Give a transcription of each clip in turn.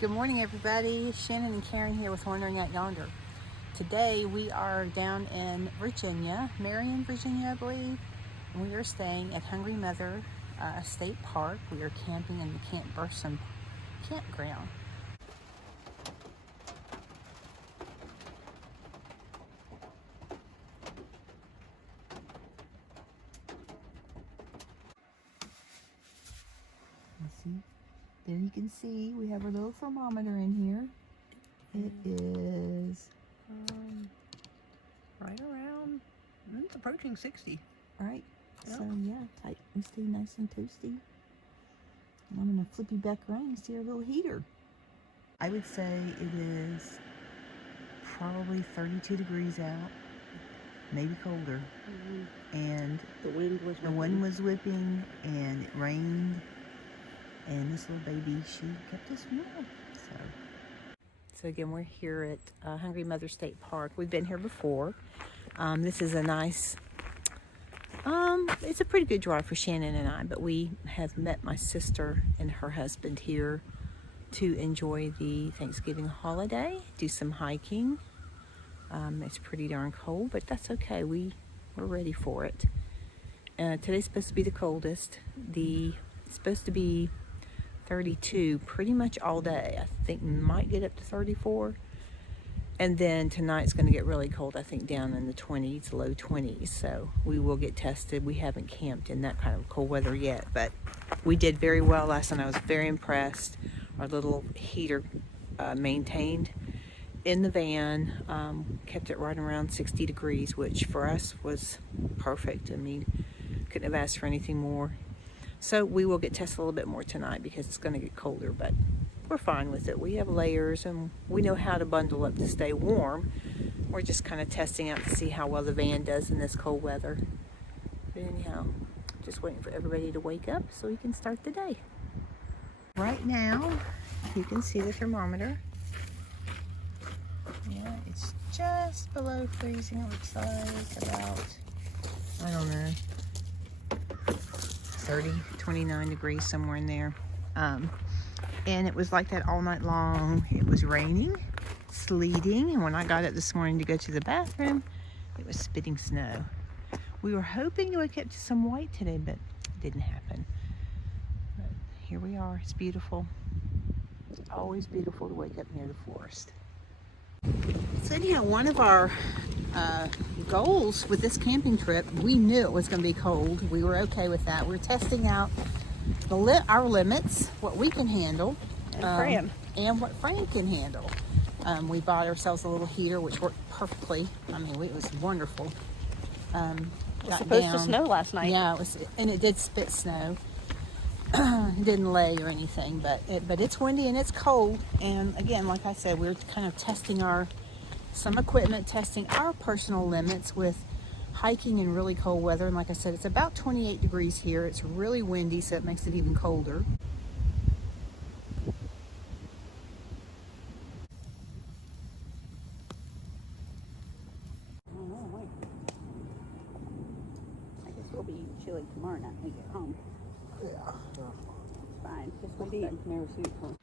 Good morning, everybody. Shannon and Karen here with Wandering Out Yonder. Today we are down in Virginia, Marion, Virginia, I believe. And we are staying at Hungry Mother State Park. We are camping in the Camp Burson campground. There you can see we have our little thermometer in here. It is right around, it's approaching 60. Right. Yep. So yeah, tight and stay nice and toasty. And I'm gonna flip you back around and see our little heater. I would say it is probably 32 degrees out, maybe colder. And The wind was whipping and it rained. And this little baby, she kept us warm. So again, we're here at Hungry Mother State Park. We've been here before. This is a nice, it's a pretty good drive for Shannon and I, but we have met my sister and her husband here to enjoy the Thanksgiving holiday, do some hiking. It's pretty darn cold, but that's okay. We're ready for it. Today's supposed to be the coldest. It's supposed to be 32 pretty much all day. I think might get up to 34. And then tonight's going to get really cold, I think down in the 20s, low 20s. So we will get tested. We haven't camped in that kind of cold weather yet, but we did very well last night. I was very impressed. Our little heater maintained in the van, kept it right around 60 degrees, which for us was perfect. I mean, couldn't have asked for anything more. So we will get tested a little bit more tonight because it's going to get colder, but we're fine with it. We have layers and we know how to bundle up to stay warm. We're just kind of testing out to see how well the van does in this cold weather. But anyhow, just waiting for everybody to wake up so we can start the day. Right now, you can see the thermometer. Yeah, it's just below freezing. It looks like about, I don't know, 30, 29 degrees, somewhere in there. And it was like that all night long. It was raining, sleeting, and when I got up this morning to go to the bathroom, it was spitting snow. We were hoping to wake up to some white today, but it didn't happen. But here we are. It's beautiful. It's always beautiful to wake up near the forest. So anyhow, one of our goals with this camping trip, we knew it was going to be cold. We were okay with that. We're testing out our limits, what we can handle, and what Fran can handle. We bought ourselves a little heater, which worked perfectly. I mean, it was wonderful. It was supposed to snow last night. Yeah, and it did spit snow. It didn't lay or anything, but it's windy and it's cold. And again, like I said, we're kind of testing some equipment, testing our personal limits with hiking in really cold weather. And like I said, it's about 28 degrees here. It's really windy, so it makes it even colder. Oh, wait. I guess we'll be chilly tomorrow night when we get home. Yeah. It's fine. Just we'll be never see it from.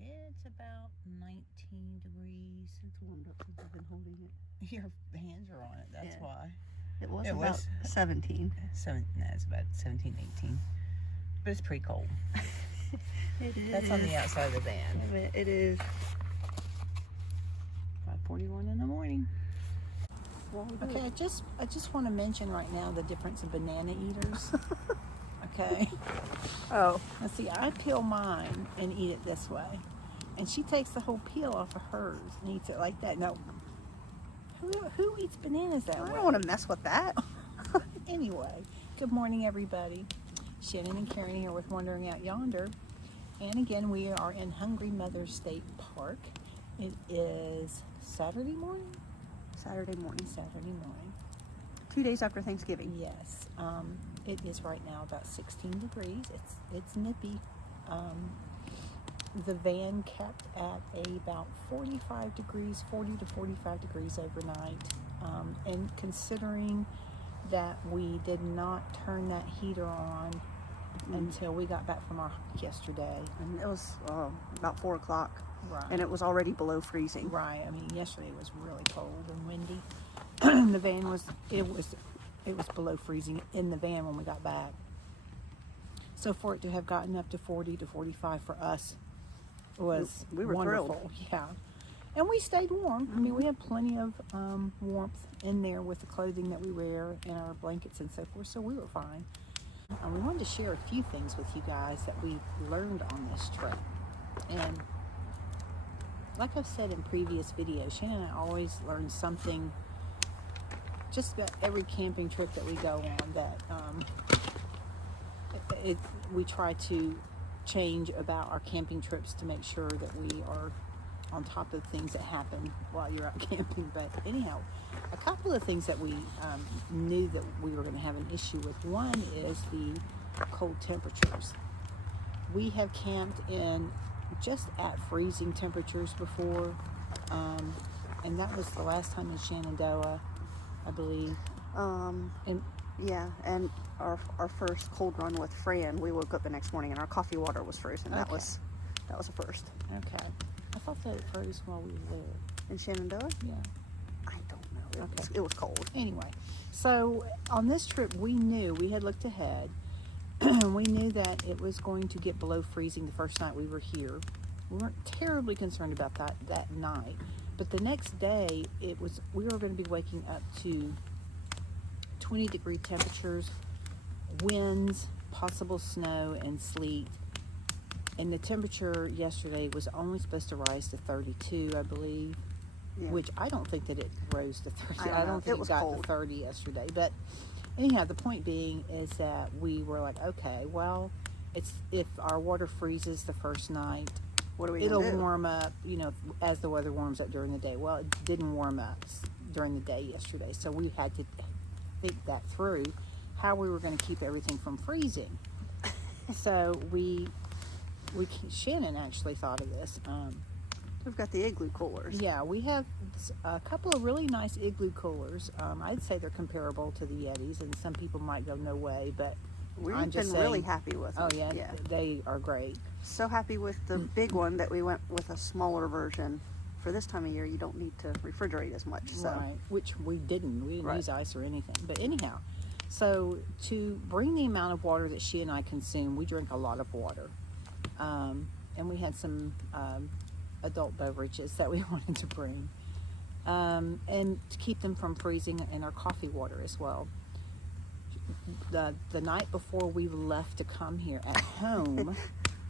It's about 19 degrees. It's warmed up since I've been holding it. Your hands are on it, that's Yeah. why. It was about 17. It's about 17, 18. But it's pretty cold. It is. That's on the outside of the van. It is. 5:41 in the morning. Well, Okay, I just want to mention right now the difference of banana eaters. Okay. Oh. Now see, I peel mine and eat it this way. And she takes the whole peel off of hers and eats it like that. No. Who eats bananas that way? I don't want to mess with that. Anyway, good morning, everybody. Shannon and Karen here with Wandering Out Yonder. And again, we are in Hungry Mother State Park. It is Saturday morning. 2 days after Thanksgiving. Yes. It is right now about 16 degrees. It's nippy. The van kept at about 45 degrees, 40 to 45 degrees overnight. And considering that we did not turn that heater on until we got back from our hike yesterday. And it was about 4 o'clock. Right. And it was already below freezing. Right. I mean, yesterday was really cold and windy. The van was below freezing in the van when we got back. So for it to have gotten up to 40 to 45 for us was we were wonderful. thrilled. Yeah. And we stayed warm. I mean, we had plenty of warmth in there with the clothing that we wear and our blankets and so forth, so we were fine. We wanted to share a few things with you guys that we learned on this trip. And like I've said in previous videos, Shannon and I always learn something just about every camping trip that we go on that we try to change about our camping trips to make sure that we are on top of things that happen while you're out camping. But anyhow, a couple of things that we knew that we were going to have an issue with. One is the cold temperatures. We have camped in just at freezing temperatures before, and that was the last time in Shenandoah, I believe. And yeah, and our first cold run with Fran, we woke up the next morning and our coffee water was frozen. That Okay. was a first. okay, I thought that it froze while we were there. In Shenandoah? Yeah. I don't know. Okay. It was cold. Anyway, so on this trip, we had looked ahead. We knew that it was going to get below freezing the first night we were here. We weren't terribly concerned about that night, but the next day we were going to be waking up to 20-degree temperatures, winds, possible snow and sleet. And the temperature yesterday was only supposed to rise to 32, I believe. Yeah. Which I don't think that it rose to 30. I don't know. think It was got cold. to 30 yesterday. But anyhow, the point being is that we were like, okay, well, if our water freezes the first night, What are we it'll gonna do? warm up, as the weather warms up during the day. Well, it didn't warm up during the day yesterday, so we had to think that through, how we were going to keep everything from freezing. So Shannon actually thought of this. We've got the Igloo Coolers. Yeah, we have a couple of really nice Igloo Coolers. I'd say they're comparable to the Yetis, and some people might go, no way, but We've I'm just been really saying- happy with them. Oh yeah, they are great. So happy with the big one that we went with a smaller version. For this time of year, you don't need to refrigerate as much. So Right, which we didn't. We didn't Right. use ice or anything. But anyhow, so to bring the amount of water that she and I consume, we drink a lot of water. And we had some adult beverages that we wanted to bring. And to keep them from freezing, and our coffee water as well. The night before we left to come here at home,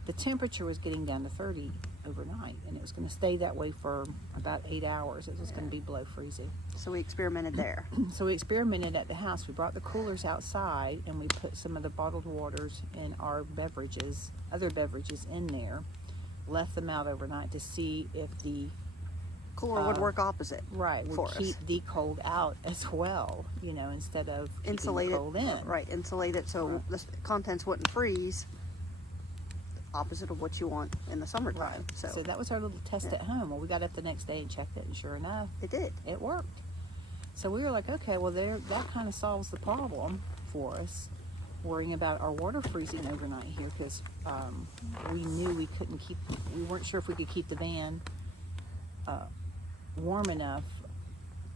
the temperature was getting down to 30 overnight, and it was going to stay that way for about 8 hours. It was going to be below freezing. So we experimented there. So we experimented at the house. We brought the coolers outside, and we put some of the bottled waters and our other beverages in there, left them out overnight to see if the Cooler would work opposite. would for us. keep the cold out as well, instead of keeping Insulate the cold it. in. Right, insulate it so Right. the contents wouldn't freeze. Opposite of what you want in the summertime. Right. So, So that was our little test at home. Well, we got up the next day and checked it, and sure enough, it did. it worked. So we were like, okay, well, that kind of solves the problem for us, worrying about our water freezing overnight here, because we knew we weren't sure if we could keep the van warm enough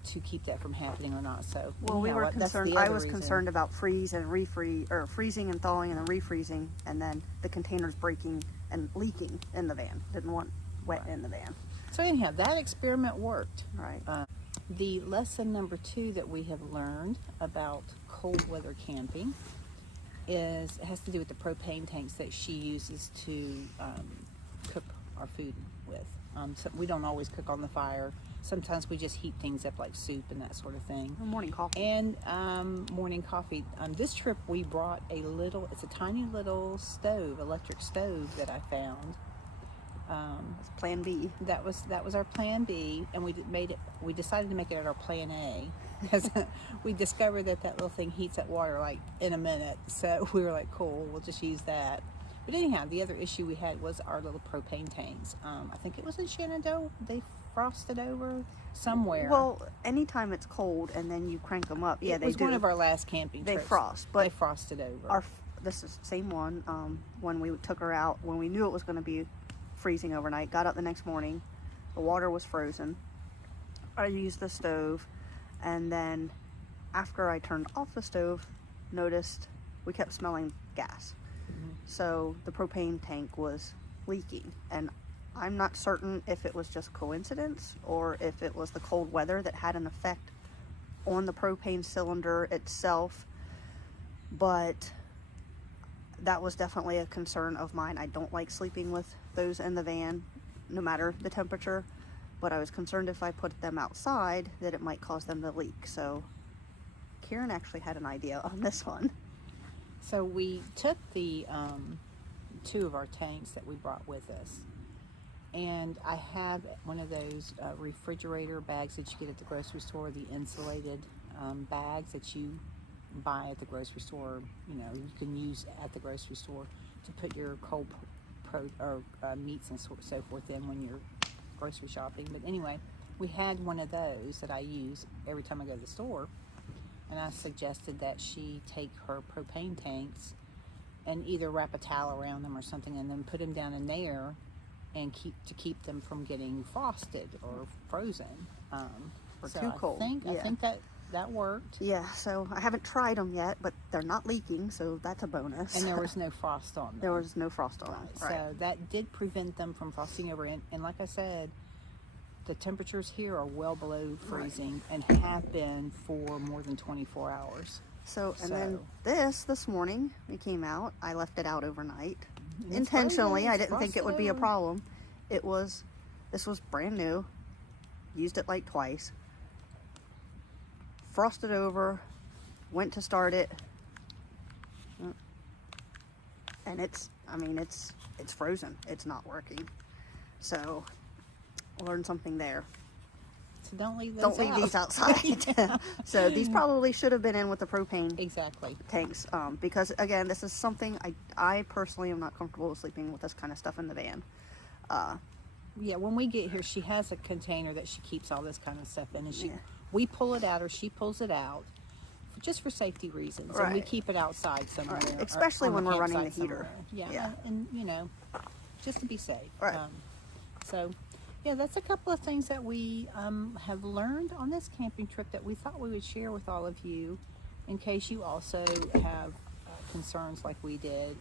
to keep that from happening or not. So Well, we anyhow, were that's the concerned. I other was reason. concerned about freezing and thawing and then refreezing, and then the containers breaking and leaking in the van. Didn't want wet in the van. So anyhow, that experiment worked. Right. The lesson number 2 that we have learned about cold weather camping has to do with the propane tanks that she uses to cook our food with. So we don't always cook on the fire. Sometimes we just heat things up like soup and that sort of thing. Morning coffee. And morning coffee. This trip we brought it's a tiny little stove, electric stove that I found. It's plan B. That was our plan B, and we decided to make it our plan A because we discovered that little thing heats that water like in a minute. So we were like, cool, we'll just use that. But anyhow, the other issue we had was our little propane tanks. I think it was in Shenandoah. They frosted over somewhere. Well, anytime it's cold and then you crank them up, yeah, it they was do. one of our last camping They trips. frost, but they frosted over. This is the same one. When we took her out, when we knew it was going to be freezing overnight, got up the next morning, the water was frozen. I used the stove, and then after I turned off the stove, noticed we kept smelling gas. So the propane tank was leaking, and I'm not certain if it was just coincidence or if it was the cold weather that had an effect on the propane cylinder itself, but that was definitely a concern of mine. I don't like sleeping with those in the van, no matter the temperature, but I was concerned if I put them outside that it might cause them to leak. So Karen actually had an idea on this one. So we took the 2 of our tanks that we brought with us, and I have one of those refrigerator bags that you get at the grocery store, the insulated bags that you buy at the grocery store. You know, you can use at the grocery store to put your cold meats and so forth in when you're grocery shopping. But anyway, we had one of those that I use every time I go to the store, and I suggested that she take her propane tanks and either wrap a towel around them or something and then put them down in there and keep them from getting frosted or frozen. Or so too cold. I think that worked. Yeah, so I haven't tried them yet, but they're not leaking, so that's a bonus. And there was no frost on them. There was no frost on them. Right. So that did prevent them from frosting over. And like I said, the temperatures here are well below freezing and have been for more than 24 hours. So, and then this morning, it came out. I left it out overnight. It's Intentionally. frozen. I didn't think it would be a Frosted problem. This was brand new. Used it like twice. Frosted over. Went to start it. And it's frozen. It's not working. So, learned something there. So don't leave those Don't leave these outside. So these probably should have been in with the propane tanks, because again, this is something I personally am not comfortable with sleeping with this kind of stuff in the van. Yeah, when we get here, she has a container that she keeps all this kind of stuff in, and we pull it out or she pulls it out just for safety reasons, and we keep it outside somewhere. Right. Especially when we're running the heater. Yeah, and you know, just to be safe. Right. So, yeah, that's a couple of things that we have learned on this camping trip that we thought we would share with all of you, in case you also have concerns like we did,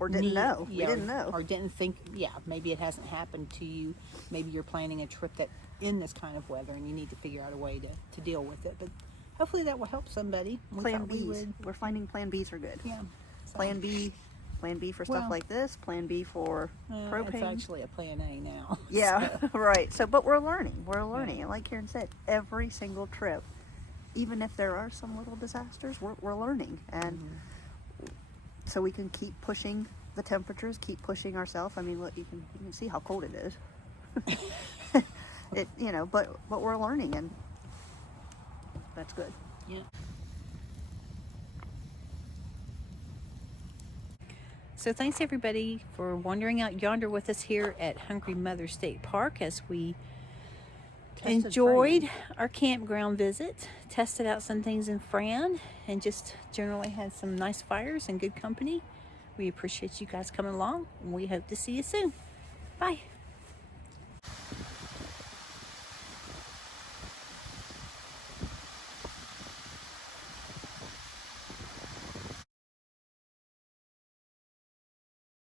or didn't know. We didn't know, or didn't think. Yeah, maybe it hasn't happened to you. Maybe you're planning a trip that in this kind of weather, and you need to figure out a way to deal with it. But hopefully that will help somebody. Plan Bs. We're finding Plan Bs are good. Yeah. So. Plan B for stuff like this. Plan B for propane. It's actually a Plan A now. Yeah, right. So, but we're learning. And like Karen said, every single trip, even if there are some little disasters, we're learning, and so we can keep pushing the temperatures, keep pushing ourselves. I mean, look, you can see how cold it is. But we're learning, and that's good. Yeah. So thanks everybody for wandering out yonder with us here at Hungry Mother State Park as we enjoyed our campground visit, tested out some things in Fran, and just generally had some nice fires and good company. We appreciate you guys coming along, and we hope to see you soon. Bye.